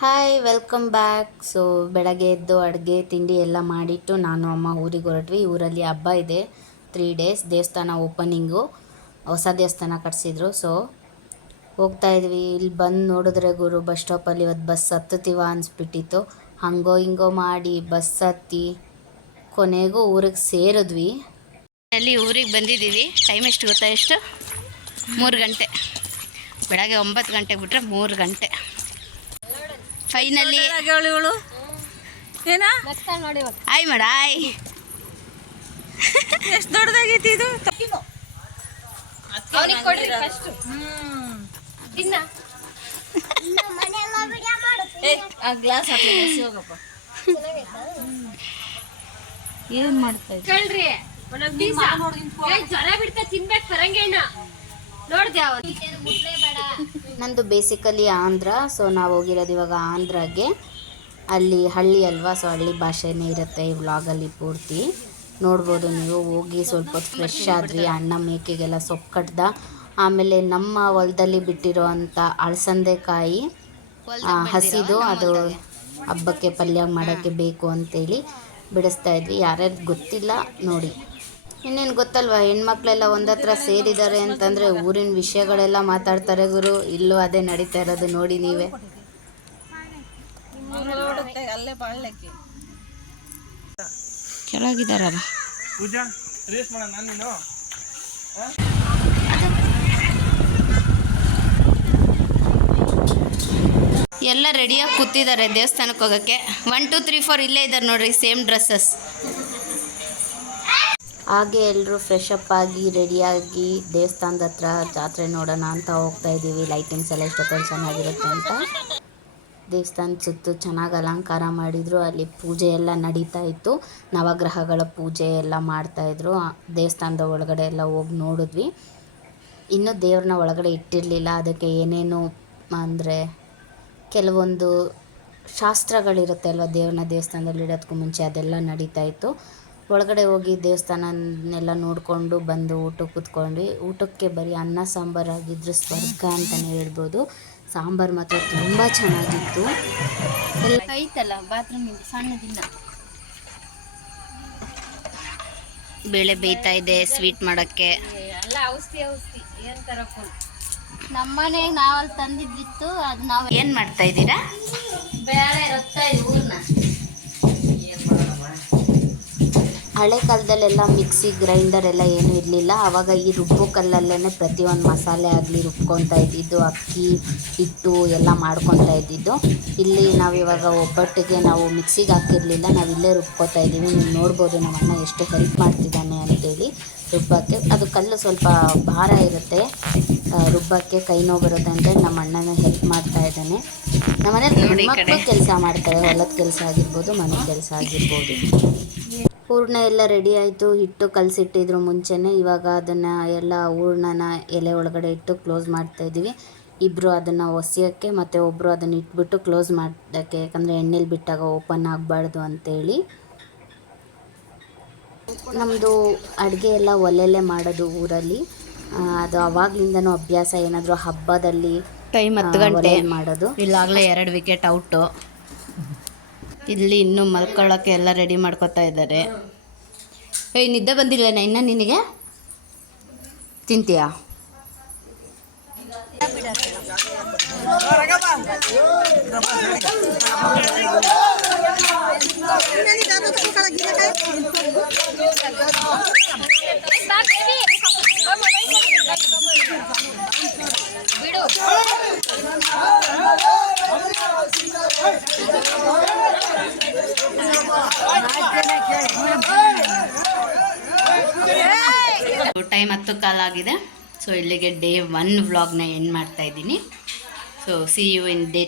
Hi welcome back. So ಬೆಳಗ್ಗೆ ಎದ್ದು ಅಡುಗೆ ತಿಂಡಿ ಎಲ್ಲ ಮಾಡಿಟ್ಟು ನಾನು ಅಮ್ಮ ಊರಿಗೆ ಹೊರಟ್ವಿ. ಊರಲ್ಲಿ ಹಬ್ಬ ಇದೆ, 3 days ದೇವಸ್ಥಾನ ಓಪನಿಂಗು. ಹೊಸ ದೇವಸ್ಥಾನ ಕಟ್ಸಿದ್ರು. ಸೊ ಹೋಗ್ತಾ ಇದ್ವಿ. ಇಲ್ಲಿ ಬಂದು ನೋಡಿದ್ರೆ ಗುರು ಬಸ್ ಸ್ಟಾಪಲ್ಲಿ ಇವತ್ತು ಬಸ್ ಹತ್ತುತ್ತೀವ ಅನಿಸ್ಬಿಟ್ಟಿತ್ತು. ಹಂಗೋ ಹಿಂಗೋ ಮಾಡಿ ಬಸ್ ಹತ್ತಿ ಕೊನೆಗೂ ಊರಿಗೆ ಸೇರಿದ್ವಿ. ಅಲ್ಲಿ ಊರಿಗೆ ಬಂದಿದ್ದೀವಿ. ಟೈಮ್ ಎಷ್ಟು ಗೊತ್ತಾ? ಎಷ್ಟು? 3 ಗಂಟೆ. ಬೆಳಗ್ಗೆ 9 ಗಂಟೆಗೆ ಬಿಟ್ಟರೆ 3 ಗಂಟೆ. ಫೈನಲಿ ಆಯ್ ಮಾಡ ಆಯ್. ಎಷ್ಟು ದೊಡ್ಡದಾಗೈತಿ ಇದು. ಏನ್ ಮಾಡ್ತಾ ಇದ್ರಿ? ಜ್ವರ ಬಿಡ್ತಾ ತಿನ್ಬೇಕು ಪರಂಗೇಣ ನೋಡ್ದೆ. ನಂದು ಬೇಸಿಕಲಿ ಆಂಧ್ರ. ಸೊ ನಾವು ಹೋಗಿರೋದು ಇವಾಗ ಆಂಧ್ರಾಗೆ. ಅಲ್ಲಿ ಹಳ್ಳಿ ಅಲ್ವಾ, ಸೊ ಹಳ್ಳಿ ಭಾಷೆನೇ ಇರುತ್ತೆ ಈ ವ್ಲಾಗಲ್ಲಿ ಪೂರ್ತಿ. ನೋಡ್ಬೋದು ನೀವು. ಹೋಗಿ ಸ್ವಲ್ಪ ಹೊತ್ತು ಫ್ರೆಶ್ ಆದ್ವಿ. ಅಣ್ಣ ಮೇಕೆಗೆಲ್ಲ ಸೊಪ್ಪು ಕಟ್ದ. ಆಮೇಲೆ ನಮ್ಮ ಹೊಲದಲ್ಲಿ ಬಿಟ್ಟಿರೋ ಅಂಥ ಅಳಸಂದೆಕಾಯಿ ಹಸಿದು, ಅದು ಹಬ್ಬಕ್ಕೆ ಪಲ್ಯ ಮಾಡೋಕ್ಕೆ ಬೇಕು ಅಂತೇಳಿ ಬಿಡಿಸ್ತಾ ಇದ್ವಿ. ಯಾರ್ಯಾರು ಗೊತ್ತಿಲ್ಲ ನೋಡಿ. ಇನ್ನೇನು ಗೊತ್ತಲ್ವ, ಹೆಣ್ಮಕ್ಳೆಲ್ಲ ಒಂದತ್ರ ಸೇರಿದ್ದಾರೆ ಅಂತಂದರೆ ಊರಿನ ವಿಷಯಗಳೆಲ್ಲ ಮಾತಾಡ್ತಾರೆ ಗುರು. ಇಲ್ಲೂ ಅದೇ ನಡೀತಾ ಇರೋದು ನೋಡಿ ನೀವೇ. ಕೆಳಗಿದಾರಲ್ಲ ಎಲ್ಲ ರೆಡಿಯಾಗಿ ಕೂತಿದ್ದಾರೆ ದೇವಸ್ಥಾನಕ್ಕೆ ಹೋಗೋಕ್ಕೆ. 1 2 3 4 ಇಲ್ಲೇ ಇದ್ದಾರೆ ನೋಡ್ರಿ, ಸೇಮ್ ಡ್ರೆಸ್ಸಸ್. ಹಾಗೆ ಎಲ್ಲರೂ ಫ್ರೆಶ್ ಅಪ್ ಆಗಿ ರೆಡಿಯಾಗಿ ದೇವಸ್ಥಾನದ ಹತ್ರ ಜಾತ್ರೆ ನೋಡೋಣ ಅಂತ ಹೋಗ್ತಾ ಇದ್ದೀವಿ. ಲೈಟಿಂಗ್ಸ್ ಎಲ್ಲ ಎಷ್ಟೊತ್ತಲ್ಲಿ ಚೆನ್ನಾಗಿರುತ್ತೆ ಅಂತ. ದೇವಸ್ಥಾನದ ಸುತ್ತು ಚೆನ್ನಾಗಿ ಅಲಂಕಾರ ಮಾಡಿದರು. ಅಲ್ಲಿ ಪೂಜೆ ಎಲ್ಲ ನಡೀತಾ ಇತ್ತು. ನವಗ್ರಹಗಳ ಪೂಜೆ ಎಲ್ಲ ಮಾಡ್ತಾಯಿದ್ರು. ದೇವಸ್ಥಾನದ ಒಳಗಡೆ ಎಲ್ಲ ಹೋಗಿ ನೋಡಿದ್ವಿ. ಇನ್ನೂ ದೇವ್ರನ್ನ ಒಳಗಡೆ ಇಟ್ಟಿರಲಿಲ್ಲ. ಅದಕ್ಕೆ ಏನೇನು ಅಂದರೆ ಕೆಲವೊಂದು ಶಾಸ್ತ್ರಗಳಿರುತ್ತೆ ಅಲ್ವ, ದೇವ್ರನ್ನ ದೇವಸ್ಥಾನದಲ್ಲಿ ಇಡೋದಕ್ಕೂ ಮುಂಚೆ ಅದೆಲ್ಲ ನಡೀತಾ ಇತ್ತು. ಒಳಗಡೆ ಹೋಗಿ ದೇವಸ್ಥಾನನೆಲ್ಲ ನೋಡಿಕೊಂಡು ಬಂದು ಊಟಕ್ಕೆ ಕೂತ್ಕೊಂಡ್ವಿ. ಊಟಕ್ಕೆ ಬರೀ ಅನ್ನ ಸಾಂಬಾರು ಆಗಿದ್ರು ಸ್ವರ್ಗ ಅಂತಲೇ ಹೇಳ್ಬೋದು. ಸಾಂಬಾರು ಮಾತ್ರ ತುಂಬ ಚೆನ್ನಾಗಿತ್ತು. ಎಲ್ಲ ಐತಲ್ಲ ಬಾತ್ರೂಮ್ ಸಣ್ಣದಿಲ್ಲ. ಬೇಳೆ ಬೇಯ್ತಾ ಇದೆ ಸ್ವೀಟ್ ಮಾಡೋಕ್ಕೆ. ಎಲ್ಲ ಔಷಧಿ ಏನು ತರಕೊಂಡು ನಮ್ಮನೆಗೆ ನಾವಲ್ಲಿ ತಂದಿದ್ದಿತ್ತು. ಅದು ನಾವು ಏನು ಮಾಡ್ತಾ ಇದ್ದೀರಾ? ಬೇಳೆ ರಕ್ತ ಊರ್ನ ಹಳೆ ಕಾಲದಲ್ಲೆಲ್ಲ ಮಿಕ್ಸಿ ಗ್ರೈಂಡರ್ ಎಲ್ಲ ಏನೂ ಇರಲಿಲ್ಲ. ಆವಾಗ ಈ ರುಬ್ಬೋ ಕಲ್ಲಲ್ಲೇ ಪ್ರತಿಯೊಂದು ಮಸಾಲೆ ಆಗಲಿ ರುಬ್ಕೊತಾ ಇದ್ದಿದ್ದು. ಅಕ್ಕಿ ಹಿಟ್ಟು ಎಲ್ಲ ಮಾಡ್ಕೊತಾ ಇದ್ದಿದ್ದು. ಇಲ್ಲಿ ನಾವಿವಾಗ ಒಬ್ಬಟ್ಟಿಗೆ ನಾವು ಮಿಕ್ಸಿಗೆ ಹಾಕಿರಲಿಲ್ಲ, ನಾವು ಇಲ್ಲೇ ರುಬ್ಕೊತಾ ಇದ್ದೀವಿ. ನೀವು ನೋಡ್ಬೋದು ನಮ್ಮ ಅಣ್ಣ ಎಷ್ಟು ಹೆಲ್ಪ್ ಮಾಡ್ತಿದ್ದಾನೆ ಅಂತೇಳಿ ರುಬ್ಬಕ್ಕೆ. ಅದು ಕಲ್ಲು ಸ್ವಲ್ಪ ಭಾರ ಇರುತ್ತೆ, ರುಬ್ಬಕ್ಕೆ ಕೈ ನೋವು ಬರುತ್ತೆ ಅಂತೇಳಿ ನಮ್ಮ ಅಣ್ಣನ ಹೆಲ್ಪ್ ಮಾಡ್ತಾ ಇದ್ದಾನೆ. ನಮ್ಮನೇಲಿ ಮಕ್ಕಳು ಕೆಲಸ ಮಾಡ್ತಾರೆ, ಹೊಲದ ಕೆಲಸ ಆಗಿರ್ಬೋದು, ಮನೆ ಕೆಲಸ ಆಗಿರ್ಬೋದು. ಹೂರ್ಣ ಎಲ್ಲ ರೆಡಿ ಆಯಿತು. ಹಿಟ್ಟು ಕಲಸಿಟ್ಟಿದ್ರು ಮುಂಚೆನೇ. ಇವಾಗ ಅದನ್ನು ಎಲ್ಲ ಹೂರ್ಣನ ಎಲೆ ಒಳಗಡೆ ಇಟ್ಟು ಕ್ಲೋಸ್ ಮಾಡ್ತಾಯಿದ್ದೀವಿ. ಇಬ್ಬರು ಅದನ್ನು ಒಸೆಯೋಕ್ಕೆ ಮತ್ತು ಒಬ್ಬರು ಅದನ್ನು ಇಟ್ಬಿಟ್ಟು ಕ್ಲೋಸ್ ಮಾಡೋಕ್ಕೆ, ಯಾಕಂದರೆ ಎಣ್ಣೆಲಿ ಬಿಟ್ಟಾಗ ಓಪನ್ ಆಗಬಾರ್ದು ಅಂತೇಳಿ. ನಮ್ಮದು ಅಡುಗೆ ಎಲ್ಲ ಒಲೆಯಲ್ಲೇ ಮಾಡೋದು ಊರಲ್ಲಿ. ಅದು ಆವಾಗಲಿಂದನೂ ಅಭ್ಯಾಸ. ಏನಾದರೂ ಹಬ್ಬದಲ್ಲಿ ಟೈಮ್ 10 ಗಂಟೆ ಮಾಡೋದು. ಇಲ್ಲಾಗಲೇ 2 ವಿಕೆಟ್ ಔಟು. ಇಲ್ಲಿ ಇನ್ನೂ ಮಲ್ಕೊಳ್ಳೋಕ್ಕೆ ಎಲ್ಲ ರೆಡಿ ಮಾಡ್ಕೊತಾ ಇದ್ದಾರೆ. ನಿದ್ದೆ ಬಂದಿಲ್ಲ ಇನ್ನು ನಿನಗೆ? ತಿಂತೀಯಾ? ಟೈಮ್ 10 ಆಗಿದೆ. ಸೊ ಇಲ್ಲಿಗೆ ಡೇ 1 ವ್ಲಾಗ್ನ ಎಂಡ್ ಮಾಡ್ತಾ ಇದ್ದೀನಿ. So see you in day